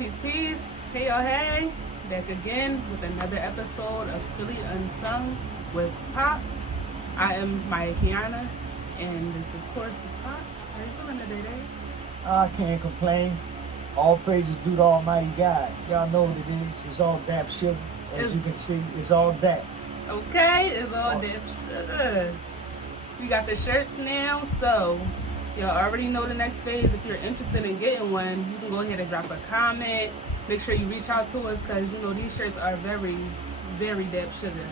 Peace, peace. Hey, y'all, hey. Back again with another episode of Philly Unsung with Pop. I am Maya Kiana, and this, of course, is Pop. How are you feeling today, Dave? I can't complain. All praises due to Almighty God. Y'all know what it is. It's all dap sugar. As you can see, it's all that. Okay, it's all dap sugar. We got the shirts now, so y'all already know the next phase. If you're interested in getting one, you can go ahead and drop a comment. Make sure you reach out to us because, these shirts are very, very dap sugar.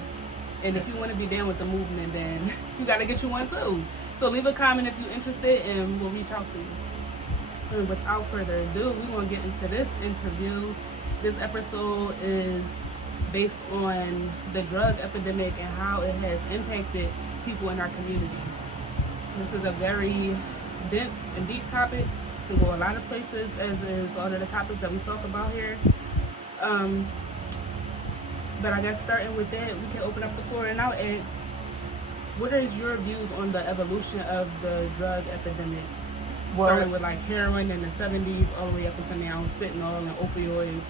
And if you want to be down with the movement, then you got to get you one too. So leave a comment if you're interested and we'll reach out to you. And without further ado, we're going to get into this interview. This episode is based on the drug epidemic and how it has impacted people in our community. This is a very dense and deep topic. It can go a lot of places, as is all of the topics that we talk about here. But I guess starting with that, we can open up the floor and I'll ask, what is your views on the evolution of the drug epidemic? Starting with like heroin in the 70s all the way up until now, fentanyl and opioids.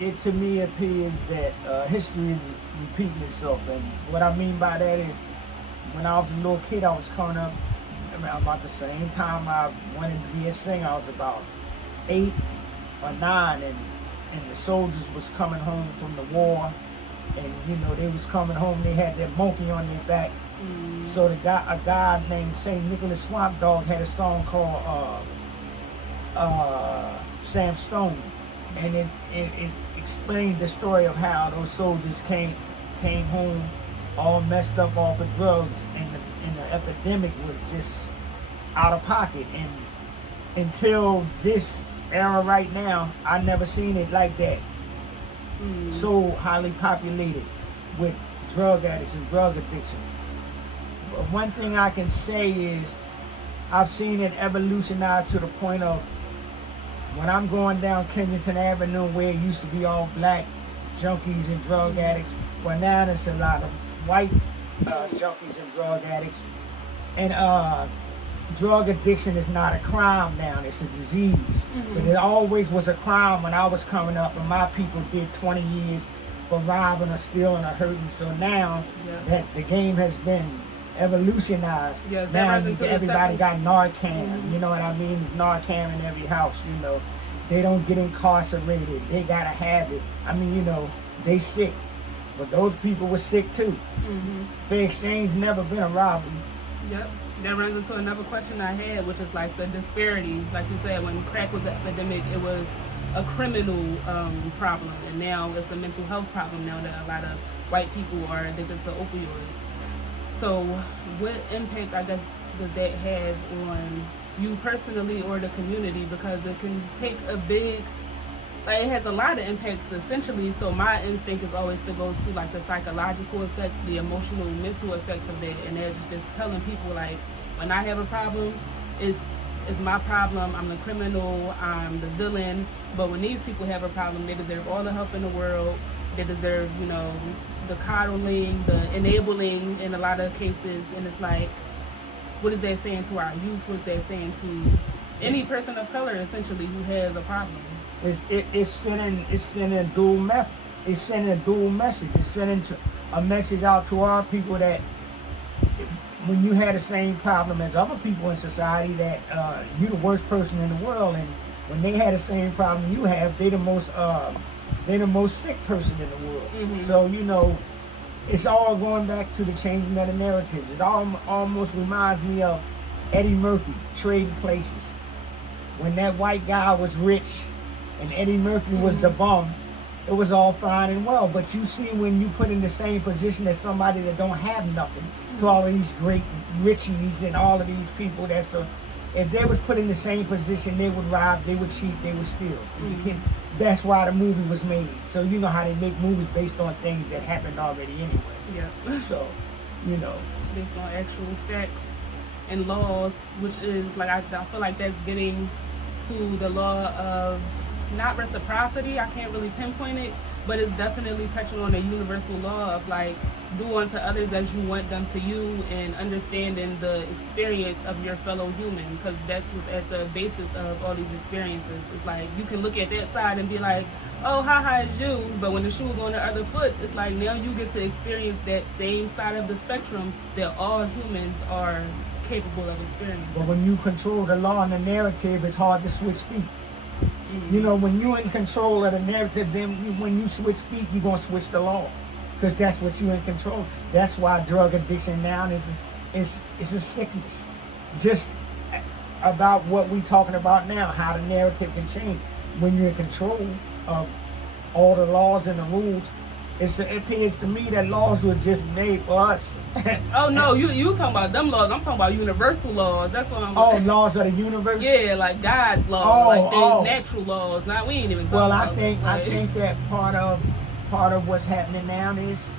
It to me appears that history is repeating itself, and what I mean by that is when I was a little kid, I was coming up around about the same time I wanted to be a singer. I was about 8 or 9, and the soldiers was coming home from the war, and they was coming home, they had their monkey on their back. So a guy named St. Nicholas Swamp Dog had a song called Sam Stone, and it explained the story of how those soldiers came home all messed up off of drugs, and the epidemic was just out of pocket. And until this era right now, I never seen it like that. So highly populated with drug addicts and drug addiction. But one thing I can say is I've seen it evolutionize to the point of when I'm going down Kensington Avenue where it used to be all black junkies and drug addicts, well now there's a lot of white junkies and drug addicts. And drug addiction is not a crime now, it's a disease. But it always was a crime when I was coming up, and my people did 20 years for robbing or stealing or hurting. So now that the game has been evolutionized, now everybody got Narcan, you know what I mean? Narcan in every house, They don't get incarcerated, they got a habit. I mean, they sick, but those people were sick too. Fair exchange never been a robbery. Yep. That runs into another question I had, which is like the disparity. Like you said, when crack was an epidemic, it was a criminal problem, and now it's a mental health problem now that a lot of white people are addicted to opioids. So what impact, I guess, does that have on you personally or the community? Because it can take it has a lot of impacts essentially. So my instinct is always to go to like the psychological effects, the emotional, mental effects of that. And that's just telling people like, when I have a problem, it's my problem, I'm the criminal, I'm the villain. But when these people have a problem, they deserve all the help in the world. They deserve, the coddling, the enabling in a lot of cases. And it's like, what is that saying to our youth? What is that saying to any person of color essentially who has a problem? It's sending a dual message. It's sending a message out to our people that when you had the same problem as other people in society, that you're the worst person in the world, and when they had the same problem you have, they're the most sick person in the world. So it's all going back to the changing of the narratives. It almost reminds me of Eddie Murphy, Trading Places. When that white guy was rich and Eddie Murphy was the bum, it was all fine and well. But you see, when you put in the same position as somebody that don't have nothing, to all of these great richies and all of these people, if they was put in the same position, they would rob, they would cheat, they would steal. That's why the movie was made. So you know how they make movies based on things that happened already anyway. Yeah. So, based on actual facts and laws, which is like I feel like that's getting to the law of not reciprocity. I can't really pinpoint it, but it's definitely touching on a universal law of like do unto others as you want them to you, and understanding the experience of your fellow human, because that's what's at the basis of all these experiences. It's like you can look at that side and be like, oh, haha, it's you, but when the shoe is on the other foot, it's like now you get to experience that same side of the spectrum that all humans are capable of experiencing. But when you control the law and the narrative, it's hard to switch feet. You know, when you're in control of the narrative, then when you switch feet, you're going to switch the law. Because that's what you're in control. That's why drug addiction now is a sickness. Just about what we're talking about now, how the narrative can change. When you're in control of all the laws and the rules, it appears to me that laws were just made for us. Oh no, you talking about them laws? I'm talking about universal laws. That's what I'm. Oh, laws of the universe. Yeah, like God's laws, like they natural laws. Not we ain't even talking well, about. I think that part of what's happening now is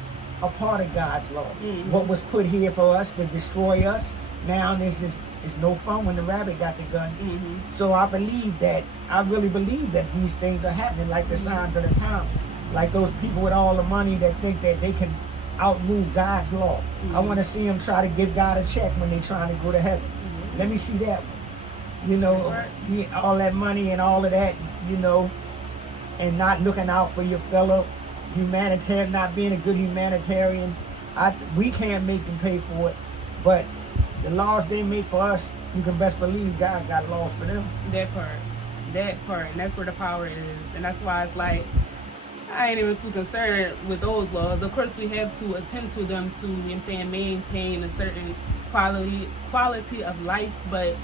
a part of God's law. Mm-hmm. What was put here for us to destroy us, now it's no fun when the rabbit got the gun. Mm-hmm. So I really believe that these things are happening, like the signs of the times. Like those people with all the money that think that they can outmove God's law. Mm-hmm. I want to see them try to give God a check when they're trying to go to heaven. Mm-hmm. Let me see that one. You know, all that money and all of that, you know, and not looking out for your fellow humanitarian, not being a good humanitarian. We can't make them pay for it, but the laws they make for us, you can best believe God got laws for them. That part, and that's where the power is, and that's why it's like, I ain't even too concerned with those laws. Of course, we have to attend to them to, you know what I'm saying, maintain a certain quality of life, but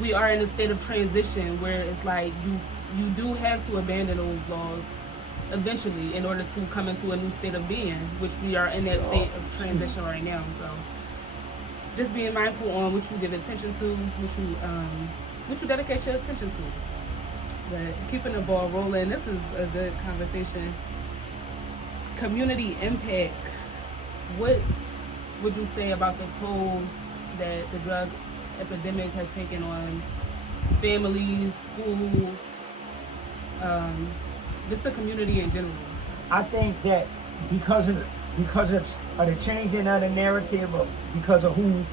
we are in a state of transition where it's like you do have to abandon those laws eventually in order to come into a new state of being, which we are in that state of transition right now. So just being mindful on what you give attention to, what you dedicate your attention to. But keeping the ball rolling, this is a good conversation. Community impact. What would you say about the tolls that the drug epidemic has taken on families, schools, just the community in general? I think that because of the changing of the narrative, or because of who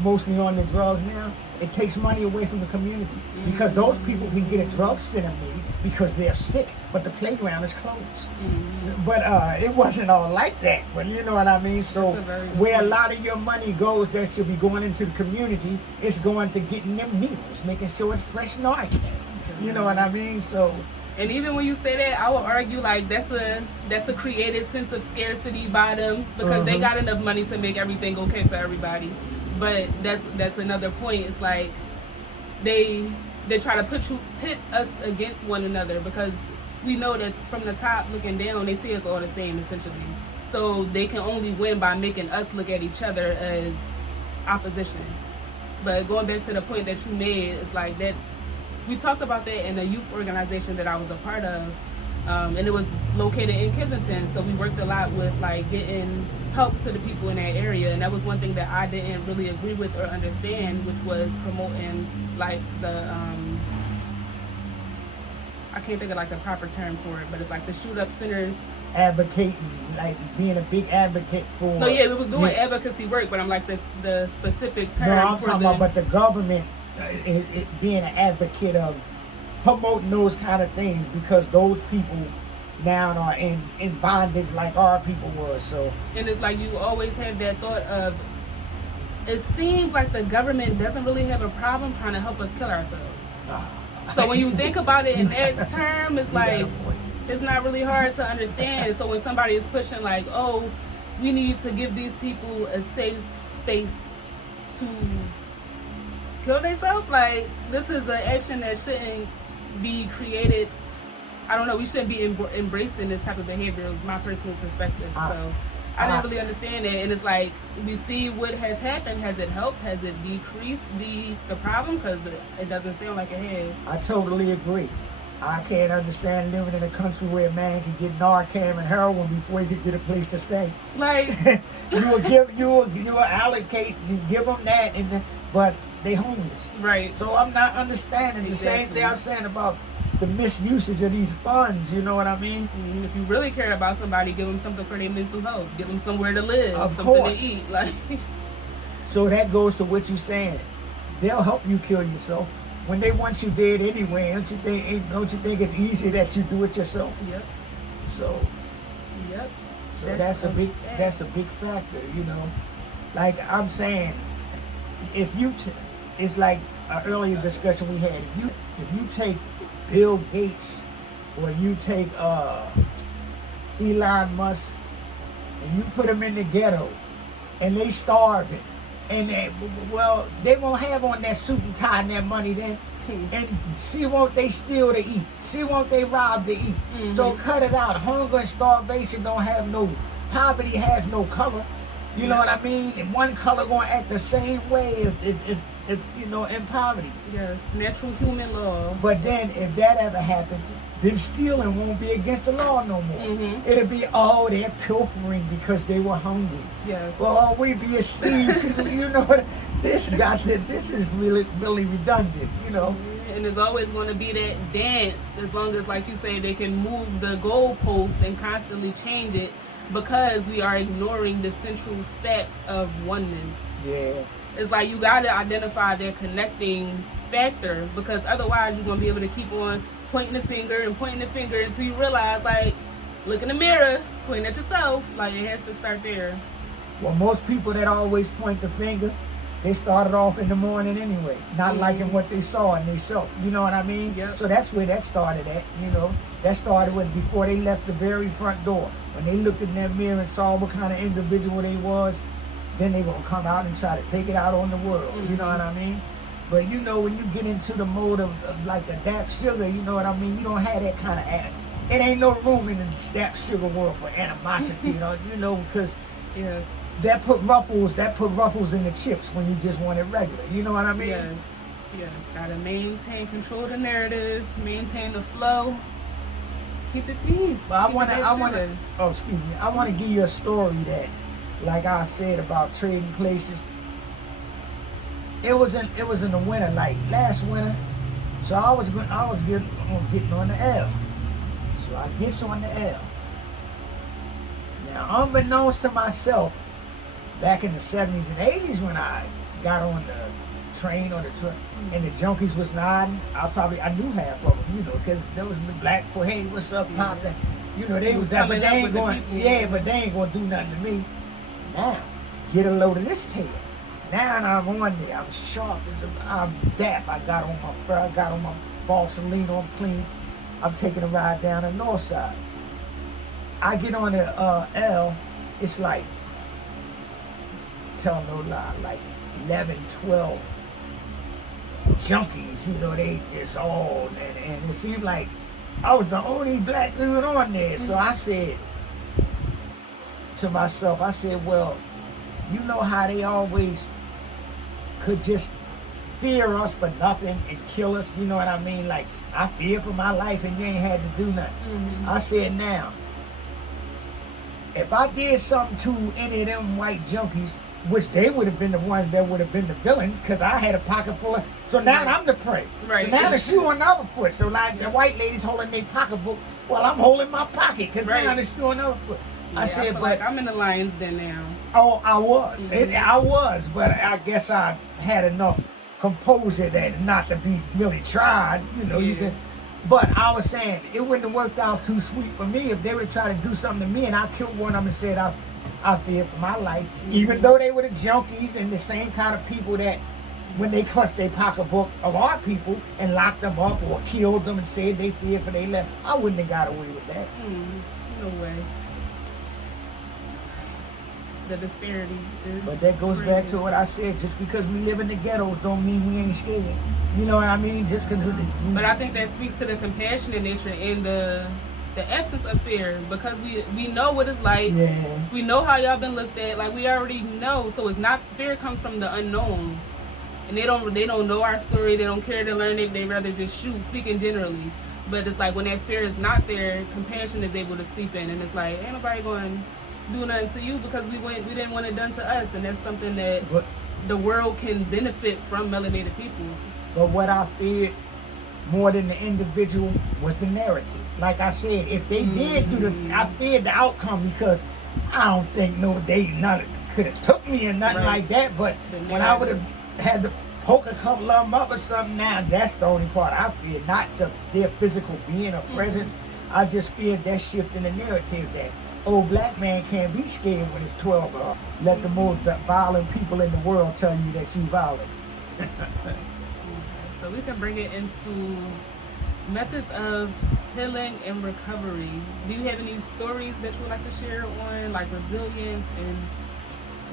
mostly on the drugs now, it takes money away from the community. Mm-hmm. Because those people can get a drug center made because they're sick, but the playground is closed. Mm-hmm. But it wasn't all like that. But you know what I mean? So where a lot of your money goes that should be going into the community, it's going to getting them needles, making sure it's fresh Narcan. You know what I mean? So. And even when you say that, I would argue like that's a created sense of scarcity by them because they got enough money to make everything okay for everybody. But that's another point. It's like they try to pit us against one another because we know that from the top looking down, they see us all the same essentially. So they can only win by making us look at each other as opposition. But going back to the point that you made, it's like that. We talked about that in a youth organization that I was a part of, and it was located in Kensington. So we worked a lot with like getting help to the people in that area, and that was one thing that I didn't really agree with or understand, which was promoting like the I can't think of like the proper term for it, but it's like the shoot up centers. Advocating, like being a big advocate for. No, yeah, we was doing advocacy work, but I'm like the specific term. No, I'm talking about, but the government. It being an advocate of promoting those kind of things because those people now are in bondage like our people were. So and it's like you always have that thought of it seems like the government doesn't really have a problem trying to help us kill ourselves. So when you think about it in that term, it's like it's not really hard to understand. So when somebody is pushing like, oh, we need to give these people a safe space to kill themselves, like this is an action that shouldn't be created. I don't know, we shouldn't be embracing this type of behavior is my personal perspective. So I didn't really understand it, and it's like we see what has happened. Has it helped? Has it decreased the problem? Because it doesn't sound like it has. I totally agree. I can't understand living in a country where a man can get Narcan and heroin before he could get a place to stay. Like you will allocate, you give them that, but they homeless. Right. So I'm not understanding the Exactly. same thing I'm saying about the misusage of these funds. You know what I mean? If you really care about somebody, give them something for their mental health. Give them somewhere to live, Of something course. to eat. Like, So that goes to what you're saying. They'll help you kill yourself when they want you dead anyway. Don't you think it's easy that you do it yourself? yep, So yep. that's a big factor. You know, like I'm saying, if you it's like an earlier discussion we had. If you take Bill Gates or you take Elon Musk and you put them in the ghetto and they starving and they won't have on that suit and tie and that money then. And see won't they steal to eat? See won't they rob to eat? So cut it out. Hunger and starvation don't have no, poverty has no color. You know what I mean? And one color gonna act the same way if you know, in poverty. Yes, natural human law. But then if that ever happened, then stealing won't be against the law no more. It'll be, oh, they're pilfering because they were hungry. Yes. Well, we be as thieves. You know what? This is really redundant, you know. And there's always going to be that dance, as long as, like you say, they can move the goalposts and constantly change it, because we are ignoring the central fact of oneness. Yeah. It's like you got to identify their connecting factor, because otherwise you're going to be able to keep on pointing the finger until you realize, like, look in the mirror, point at yourself. Like, it has to start there. Well, most people that always point the finger, they started off in the morning anyway, not liking what they saw in themselves. You know what I mean? Yep. So that's where that started at, you know. That started with before they left the very front door. When they looked in that mirror and saw what kind of individual they was, then they gonna come out and try to take it out on the world. You know what I mean? But you know, when you get into the mode of like a Dap Sugar, you know what I mean? You don't have that kind of it ain't no room in the Dap Sugar world for animosity, you know, because Yes. that put ruffles in the chips when you just want it regular. You know what I mean? Yes. Yes. Gotta maintain, control the narrative, maintain the flow, keep it peace. But I Keep wanna it oh excuse me. I wanna give you a story that, like I said about trading places. It was in the winter, like last winter. So I was getting on the L. So I gets on the L. Now, unbeknownst to myself, back in the 70s and 80s when I got on the train or the truck and the junkies was nodding, I knew half of them, you know, because there was the black for, hey, what's up, pop that. You know, they was that, but they ain't going, but they ain't going to do nothing to me. Now, get a load of this tail. Now I'm on there, I'm sharp, I'm dap, I got on my fur, I got on my ball saline, I'm clean. I'm taking a ride down the north side. I get on the L, it's like, tell no lie, like 11, 12 junkies, you know, they just all, and it seemed like I was the only black dude on there. So I said to myself, well, you know how they always could just fear us for nothing and kill us, you know what I mean? Like, I fear for my life and you ain't had to do nothing. I said, now, if I did something to any of them white junkies, which they would have been the ones that would have been the villains, because I had a pocket full of, so now I'm the prey. Right. So now the shoe on the other foot. So like the white ladies holding their pocketbook, while I'm holding my pocket, because now the shoe on the other foot. Yeah, I said, feel but like I'm in the lion's den now. oh, I was. I was, but I guess I had enough composure that not to be really tried, you know. You could, but I was saying, it wouldn't have worked out too sweet for me if they would try to do something to me and I killed one of them and said, I feared for my life, even though they were the junkies and the same kind of people that when they clutched their pocketbook of our people and locked them up or killed them and said they feared for their life, I wouldn't have got away with that. No way. The disparity is But that goes crazy. back to what I said. Just because we live in the ghettos don't mean we ain't scared. You know what I mean? Just because But I think that speaks to the compassionate nature and the absence of fear, because we know what it's like. Yeah. We know how y'all been looked at. Like, we already know. So it's not, fear comes from the unknown. And they don't know our story. They don't care to learn it. They rather just shoot, speaking generally. But it's like when that fear is not there, compassion is able to sleep in. And it's like, ain't nobody going to do nothing to you because we didn't want it done to us. And that's something that the world can benefit from melanated people. But what I feared more than the individual was the narrative. Like I said, if they did do I feared the outcome because I don't think they none could have took me or nothing like that. But when I would have had to poke a couple of them up or something, now that's the only part I feared, not their physical being or presence. I just feared that shift in the narrative that old black man can't be scared when it's 12 of let the most violent people in the world tell you that you violent. So we can bring it into methods of healing and recovery. Do you have any stories that you would like to share on, like resilience and?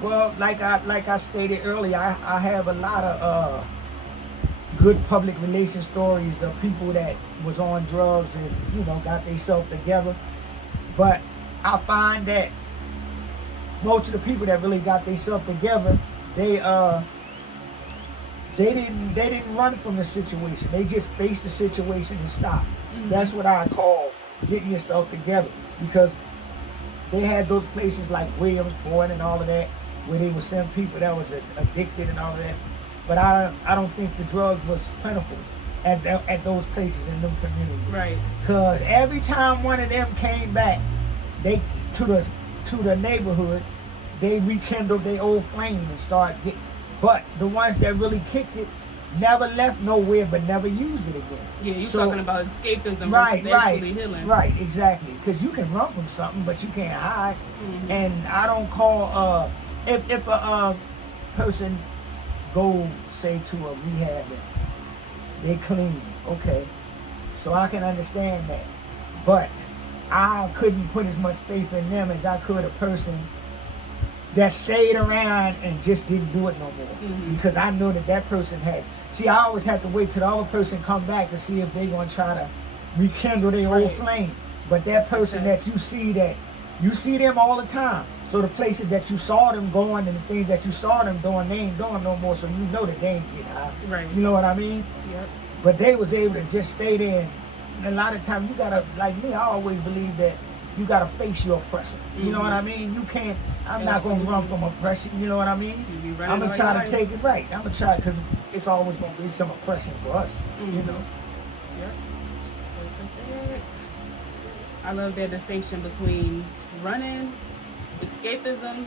Well, like I stated earlier, I have a lot of good public relation stories of people that was on drugs and got themselves together. But I find that most of the people that really got themselves together, they didn't run from the situation. They just faced the situation and stopped. That's what I call getting yourself together, because they had those places like Williamsport and all of that, where they would send people that was addicted and all of that. But I don't think the drug was plentiful at those places in them communities. Right. Because every time one of them came back, they to the neighborhood, they rekindled their old flame and started getting. But the ones that really kicked it never left nowhere, but never used it again. Yeah, you're talking about escapism versus actually healing. Right, exactly. Because you can run from something, but you can't hide. And I don't call if a person go say to a rehab and they clean, okay, so I can understand that. But I couldn't put as much faith in them as I could a person that stayed around and just didn't do it no more. Because I know that person had. See, I always have to wait till the other person come back to see if they're going to try to rekindle their old flame. But that person that you see them all the time. So the places that you saw them going and the things that you saw them doing, they ain't doing no more. So you know that they ain't getting high. Right. You know what I mean? Yep. But they was able to just stay there. And a lot of times you gotta, like me, I always believe that you gotta face your oppressor. You know what I mean? You can't. I'm not gonna run from oppression. You know what I mean? I'm gonna try to take it right. I'm gonna try, because it's always gonna be some oppression for us. You know. Yep. That's a fact. I love that distinction between running, escapism,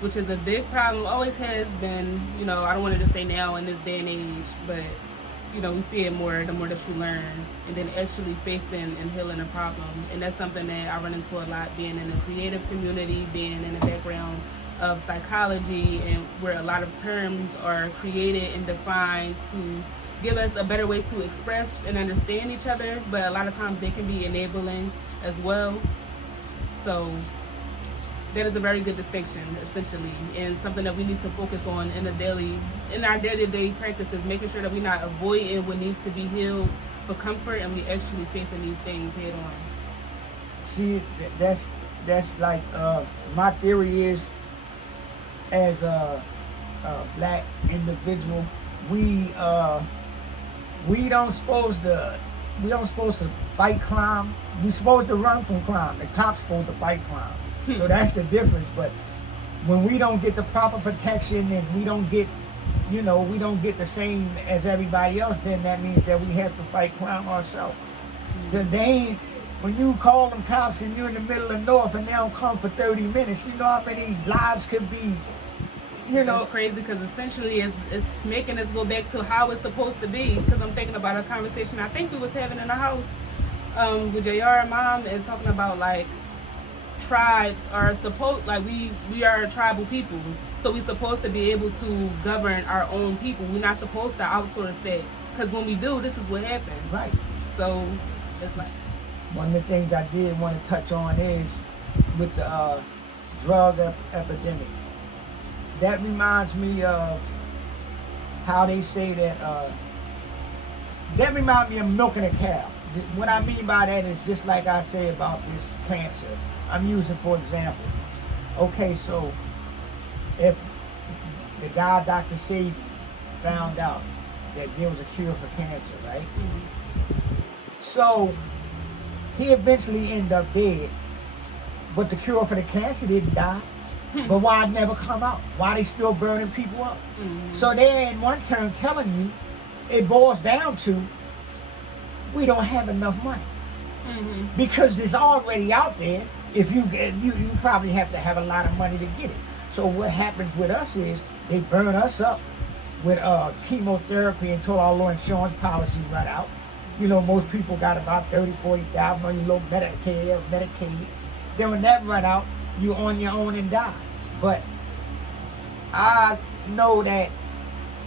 which is a big problem. Always has been. I don't want to say now in this day and age, but we see it more the more that you learn, and then actually facing and healing a problem. And that's something that I run into a lot, being in the creative community, being in the background of psychology, and where a lot of terms are created and defined to give us a better way to express and understand each other, but a lot of times they can be enabling as well. So that is a very good distinction, essentially, and something that we need to focus on in our day-to-day practices, making sure that we're not avoiding what needs to be healed for comfort, and we actually facing these things head on. See, that's like my theory is, as a black individual, we don't supposed to fight crime. We supposed to run from crime. The cops supposed to fight crime. So that's the difference. But when we don't get the proper protection and we don't get the same as everybody else, then that means that we have to fight crime ourselves. When you call them cops and you're in the middle of North and they don't come for 30 minutes, you know how many lives could be, It's crazy, because essentially it's making us go back to how it's supposed to be, because I'm thinking about a conversation I think we was having in the house with JR and Mom, and talking about like tribes are supposed, like we are a tribal people, so we're supposed to be able to govern our own people. We're not supposed to outsource that, because when we do, this is what happens. Right. So it's like one of the things I did want to touch on is with the drug epidemic. That reminds me of how they say that reminds me of milking a cow. What I mean by that is just like I say about this cancer. I'm using, for example, okay, so if the guy, Dr. Sebi, found out that there was a cure for cancer, right? So he eventually ended up dead, but the cure for the cancer didn't die. But why it never come out? Why they still burning people up? So they're in one term telling you it boils down to we don't have enough money. Because it's already out there. If you get, you probably have to have a lot of money to get it. So what happens with us is they burn us up with chemotherapy until our little insurance policies run out. You know, most people got about 30, 40,000 on your little Medicare or Medicaid. Then when that run out, you on your own and die. But I know that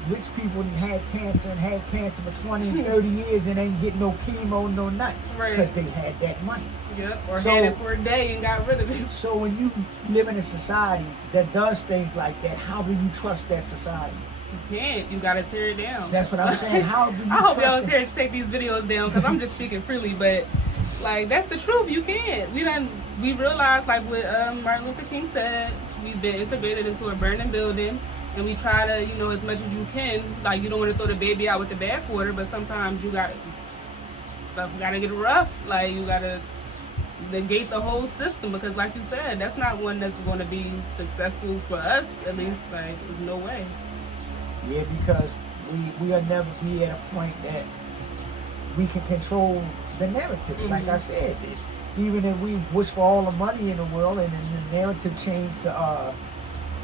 rich people had cancer for 20 and 30 years and ain't getting no chemo, no nothing. Right. Because they had that money. Yep, or had it for a day and got rid of it. So when you live in a society that does things like that, how do you trust that society? You can't. You gotta tear it down. That's what I'm saying. How do you I hope trust y'all it? take these videos down because I'm just speaking freely, but like that's the truth. You can't. We realized like what Martin Luther King said. We've been integrated into a burning building, and we try to, you know, as much as you can. Like you don't want to throw the baby out with the bathwater, but sometimes you got stuff gotta get rough. Like you gotta negate the whole system because, like you said, that's not one that's going to be successful for us. At least, like there's no way. Yeah, because we'll never be at a point that we can control the narrative. Like I said, even if we wish for all the money in the world and then the narrative changed to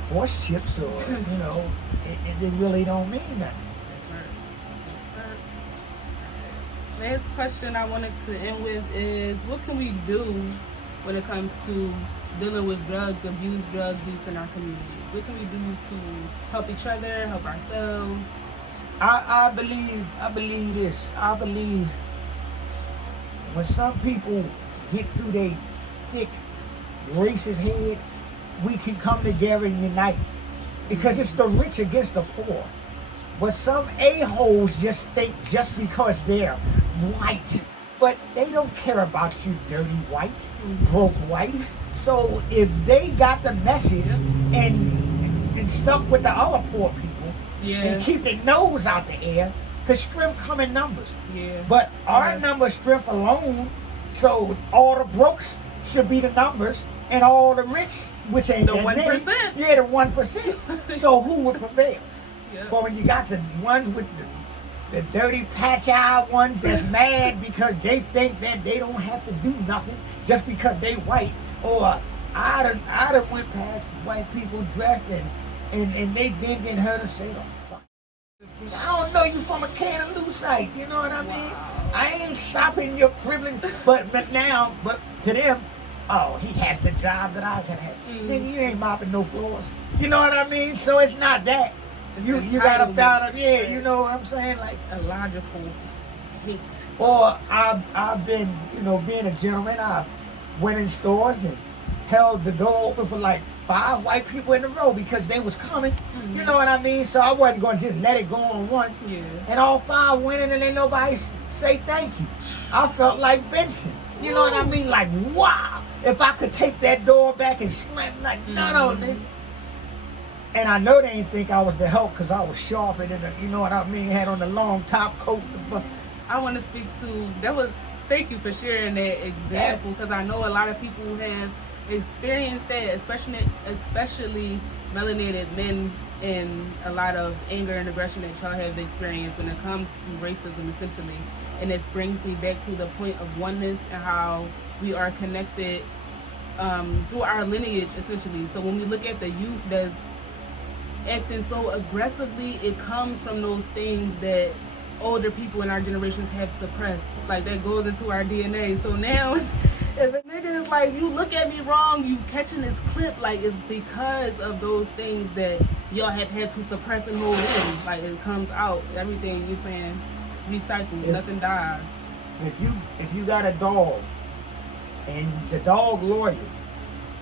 horse chips or, you know, it really don't mean nothing. Last question I wanted to end with is, what can we do when it comes to dealing with drug abuse in our communities? What can we do to help each other, help ourselves? I believe this. I believe when some people get through their thick racist head, we can come together and unite. Because it's the rich against the poor. But some a-holes just think just because they're white, but they don't care about you dirty white, broke white. So if they got the message and stuck with the other poor people and keep their nose out the air, because strength come in numbers. Yeah. But our number strength alone, so all the brokes should be the numbers and all the rich, which ain't the that 1%. many, yeah, the 1%. So who would prevail? Yeah. But when you got the ones with the dirty patch-eyed ones that's mad because they think that they don't have to do nothing just because they white, or I done went past white people dressed and they dingy and heard them say, "Oh fuck, I don't know you from a can of lucite," you know what I mean? Wow. I ain't stopping your privilege, but to them, oh, he has the job that I can have. Then you ain't mopping no floors. You know what I mean? So it's not that. You gotta find out, you know what I'm saying? Like a logical hate. Or I've been, you know, being a gentleman, I went in stores and held the door open for like 5 white people in a row because they was coming. You know what I mean? So I wasn't going to just let it go on one. Yeah. And all 5 went in and then nobody say thank you. I felt like Benson. You know what I mean? Like, wow. If I could take that door back and slam, like, no, nigga. And I know they didn't think I was the help because I was sharp and, you know what I mean, had on the long top coat. I want to speak to, thank you for sharing that example because I know a lot of people have experienced that, especially melanated men, and a lot of anger and aggression that y'all have experienced when it comes to racism, essentially. And it brings me back to the point of oneness and how we are connected through our lineage, essentially. So when we look at the youth that's acting so aggressively, it comes from those things that older people in our generations have suppressed. Like that goes into our DNA. So now if a nigga is like, you look at me wrong, you catching this clip, like it's because of those things that y'all have had to suppress and hold in. Like it comes out. Everything you're saying recycles, nothing dies. If you got a dog and the dog loyal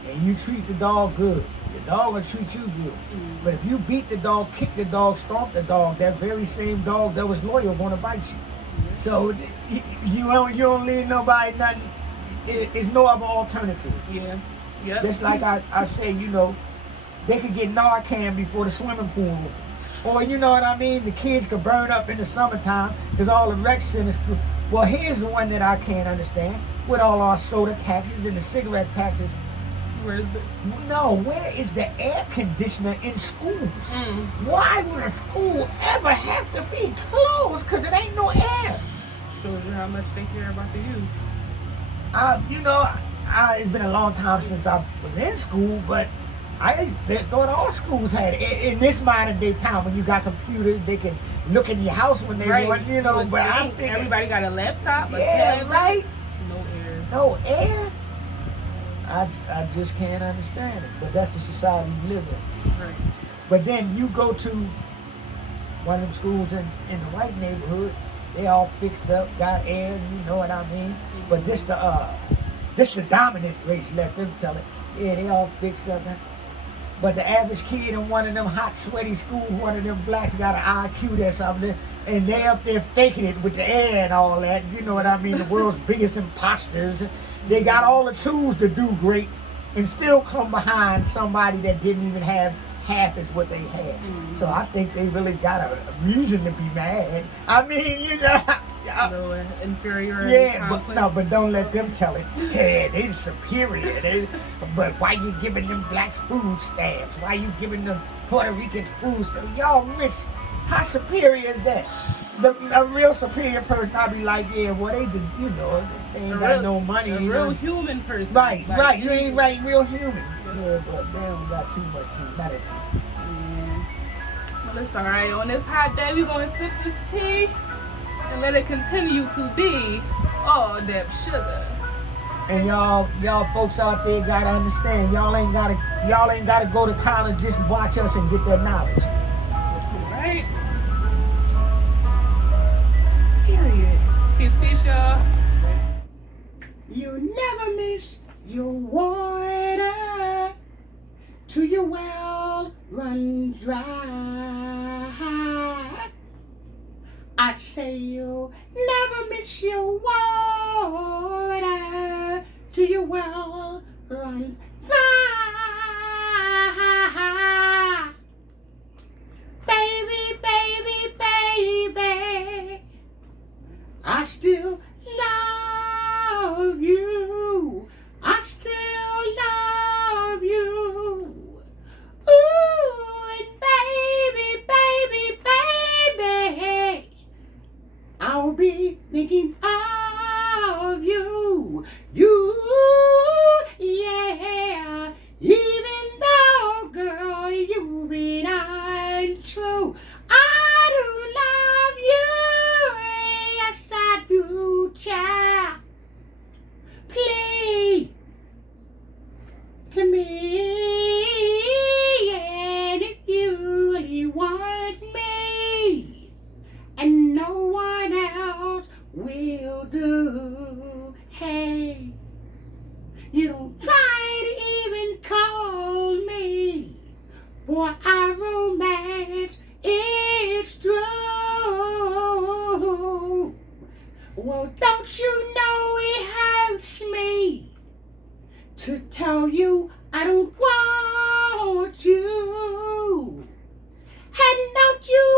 and you treat the dog good, the dog will treat you good. But if you beat the dog, kick the dog, stomp the dog, that very same dog that was loyal gonna bite you. So you don't leave nobody nothing. There's no other alternative. Yeah. Yep. Just like I say, you know, they could get Narcan before the swimming pool. Or you know what I mean? The kids could burn up in the summertime because all the rec centers. Well, here's the one that I can't understand. With all our soda taxes and the cigarette taxes, Where's the? No, where is the air conditioner in schools? Mm. Why would a school ever have to be closed? Because it ain't no air. Shows you how much they care about the youth. It's been a long time since I was in school, but they thought all schools had it. In this modern day time, when you got computers, they can look in your house when they want, But I think everybody got a laptop, a tablet. Right. No air. No air. I just can't understand it. But that's the society we live in. Right. But then you go to one of them schools in the white neighborhood, they all fixed up, got air, you know what I mean? Mm-hmm. But this the dominant race, let them tell it. Yeah, they all fixed up. But the average kid in one of them hot, sweaty schools, one of them blacks got an IQ that's something, and they up there faking it with the air and all that. You know what I mean? The world's biggest imposters. They got all the tools to do great and still come behind somebody that didn't even have half as what they had. Mm-hmm. So I think they really got a reason to be mad. I mean, No inferiority. Yeah, but don't let them tell it. Hey, they the superior. But why you giving them blacks food stamps? Why you giving them Puerto Ricans food stamps? Y'all rich. How superior is that? A real superior person, I'll be like, yeah, well, they ain't got no money. A real human person. Right. You ain't right, real human. Yeah, but they don't got too much humanity. Well, it's all right. On this hot day, we're going to sip this tea and let it continue to be all that sugar. And y'all folks out there gotta understand, y'all ain't gotta go to college just to watch us and get that knowledge. Right? Period. Peace, y'all. You never miss your water till your well runs dry. I say you never miss your water till your well runs dry. Baby, baby, baby, I still love you. I still love you. Ooh, and baby, baby, baby, I'll be thinking of you. You, yeah. Even though, girl, you've been untrue, I do love you. Yes, I do, child. Please, to me, and if you really want me, and no one else will do. Hey, you don't try to even call me, for our romance is true. Well, don't you know it hurts me to tell you I don't want you, and don't you